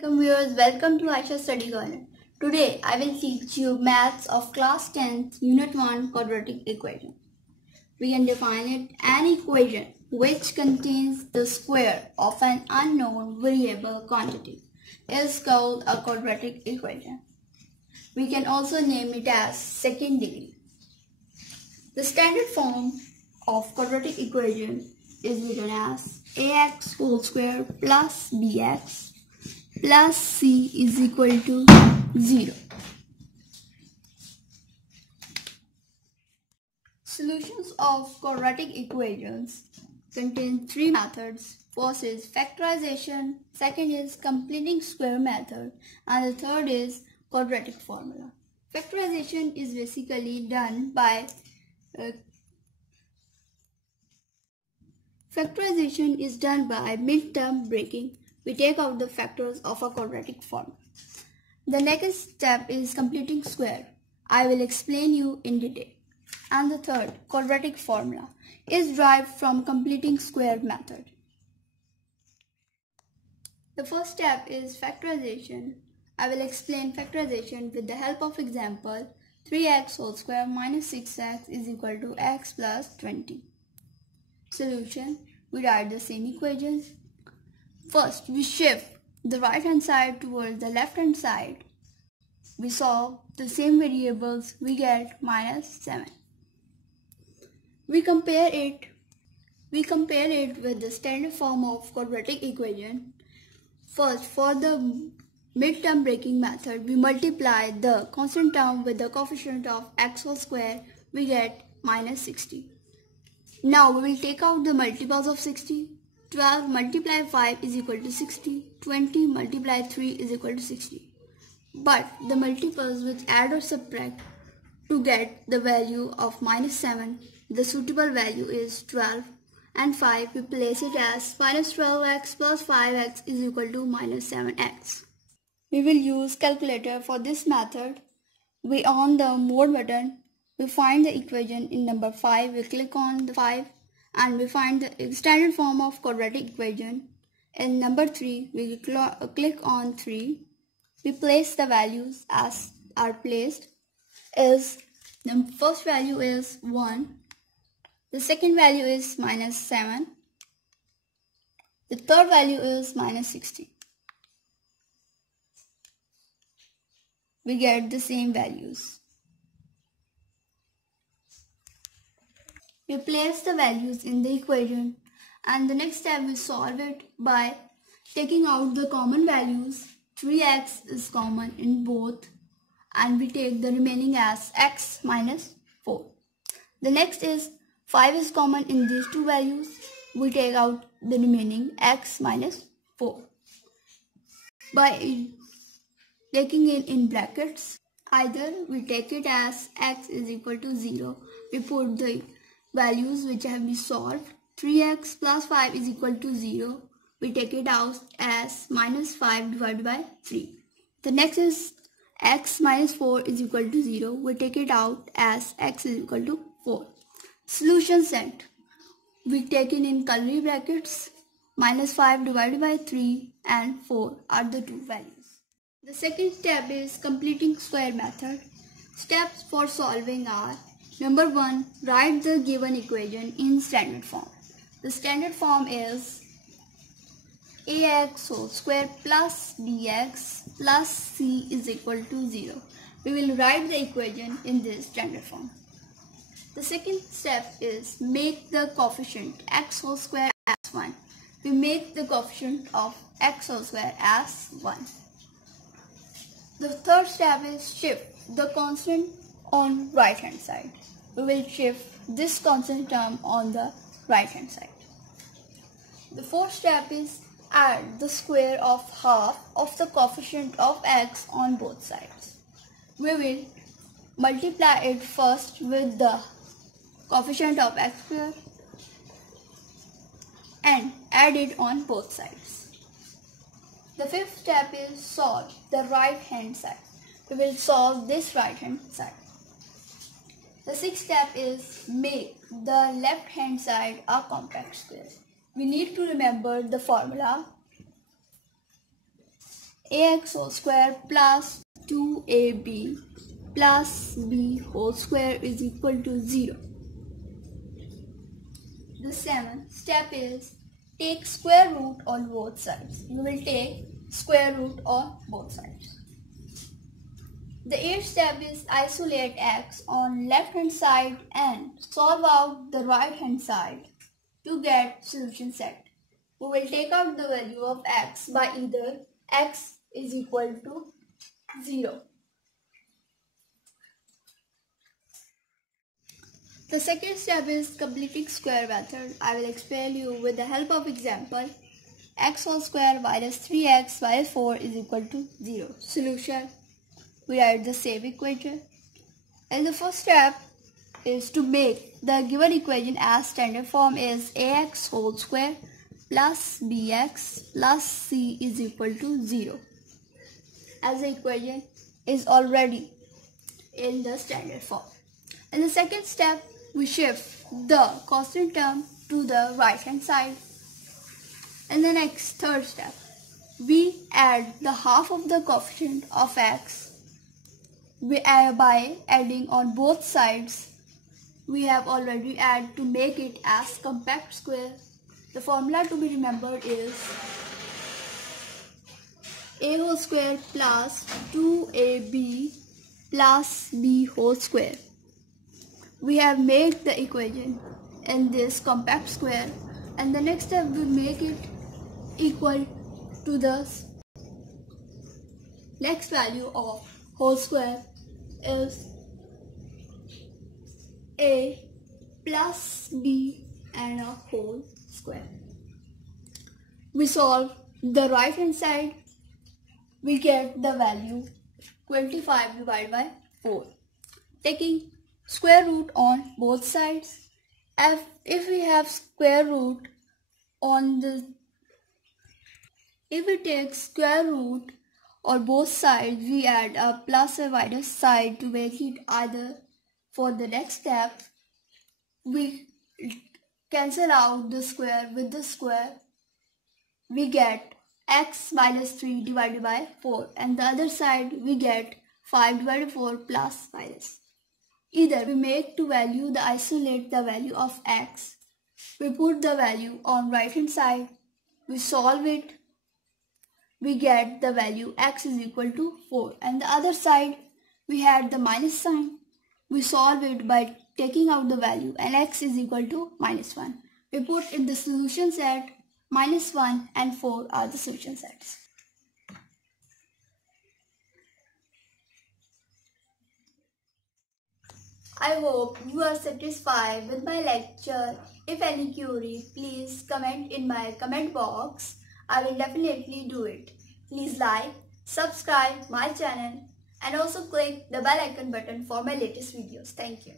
Viewers, welcome to Aisha Study Corner. Today I will teach you Maths of Class 10th Unit 1 Quadratic Equation. We can define it: an equation which contains the square of an unknown variable quantity is called a quadratic equation. We can also name it as second degree. The standard form of quadratic equation is written as ax whole square plus bx plus c is equal to 0. Solutions of quadratic equations contain three methods. First is factorization, second is completing square method, and the third is quadratic formula. Factorization is basically done by midterm breaking. We take out the factors of a quadratic form. The next step is completing square. I will explain you in detail. And the third, quadratic formula, is derived from completing square method. The first step is factorization. I will explain factorization with the help of example 3x whole square minus 6x is equal to x plus 20. Solution: we write the same equations. First, we shift the right hand side towards the left hand side. We solve the same variables, we get minus 7. We compare it with the standard form of quadratic equation. First, for the midterm breaking method, we multiply the constant term with the coefficient of x whole square, we get minus 60. Now we will take out the multiples of 60. 12 multiply 5 is equal to 60. 20 multiply 3 is equal to 60. But the multiples which add or subtract to get the value of minus 7, the suitable value is 12, and 5 we place it as minus 12x plus 5x is equal to minus 7x. We will use calculator for this method. We on the mode button, we find the equation in number 5, we click on the 5 and we find the standard form of quadratic equation. In number 3, we click on 3. We place the values as are placed. The first value is 1. The second value is minus 7. The third value is minus 60. We get the same values. We place the values in the equation, and the next step we solve it by taking out the common values. 3x is common in both, and we take the remaining as x minus 4. The next is 5 is common in these two values. We take out the remaining x minus 4. By taking it in brackets, either we take it as x is equal to 0. We put the values which have been solved. 3x plus 5 is equal to 0. We take it out as minus 5 divided by 3. The next is x minus 4 is equal to 0. We take it out as x is equal to 4. Solution set. We take it in curly brackets. Minus 5 divided by 3 and 4 are the two values. The second step is completing square method. Steps for solving are: number 1, write the given equation in standard form. The standard form is ax whole square plus bx plus c is equal to 0. We will write the equation in this standard form. The second step is make the coefficient x whole square as 1. We make the coefficient of x whole square as 1. The third step is shift the constant on right hand side. We will shift this constant term on the right hand side. The fourth step is add the square of half of the coefficient of x on both sides. We will multiply it first with the coefficient of x square and add it on both sides. The fifth step is solve the right hand side. We will solve this right hand side. The sixth step is make the left hand side a compact square. We need to remember the formula ax whole square plus 2ab plus b whole square is equal to 0. The seventh step is take square root on both sides. You will take square root on both sides. The eighth step is isolate x on left hand side and solve out the right hand side to get solution set. We will take out the value of x by either x is equal to 0. The second step is completing square method. I will explain you with the help of example. X whole square minus 3x minus 4 is equal to 0. Solution. We write the same equation. And the first step is to make the given equation as standard form is ax whole square plus bx plus c is equal to 0. As the equation is already in the standard form. In the second step, we shift the constant term to the right hand side. In the next third step, we add the half of the coefficient of x by adding on both sides. We have already added to make it as compact square. The formula to be remembered is a whole square plus 2ab plus b whole square. We have made the equation in this compact square, and the next step we make it equal to the next value of whole square is a plus b and a whole square. We solve the right hand side. We get the value 25 divided by 4. Taking square root on both sides. If we have square root on if we take square root on both sides, we add a plus or minus side to make it either. For the next step, we cancel out the square with the square. We get x minus 3 divided by 4, and the other side we get 5 divided by 4 plus minus. Either we make to value the isolate the value of x. We put the value on right hand side. We solve it. We get the value x is equal to 4. And the other side we had the minus sign. We solve it by taking out the value and x is equal to minus 1. We put in the solution set. Minus 1 and 4 are the solution sets. I hope you are satisfied with my lecture. If any query, please comment in my comment box. I will definitely do it. Please like, subscribe my channel and also click the bell icon button for my latest videos. Thank you.